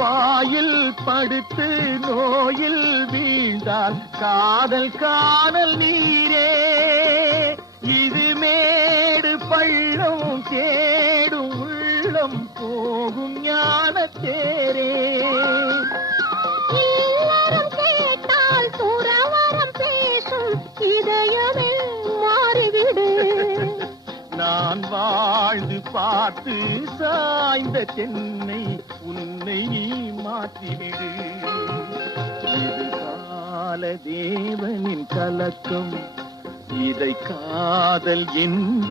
Boil படுத்து நோயில் வீழ்ந்தால் காதல் காணல் நீரே. இது மேடு பள்ளம் தேடும் உள்ளம் போகும் ஞான தேரே. இல்லறம் கேட்டால் துறவறம் பேசும் இதயமே மாறிவிடு. நான் வாழ்ந்து பார்த்து சாய்ந்த தென்னை உன்னை நீ மாற்றிவிடு. இது கால தேவனின் கலக்கம், இதை காதல் என்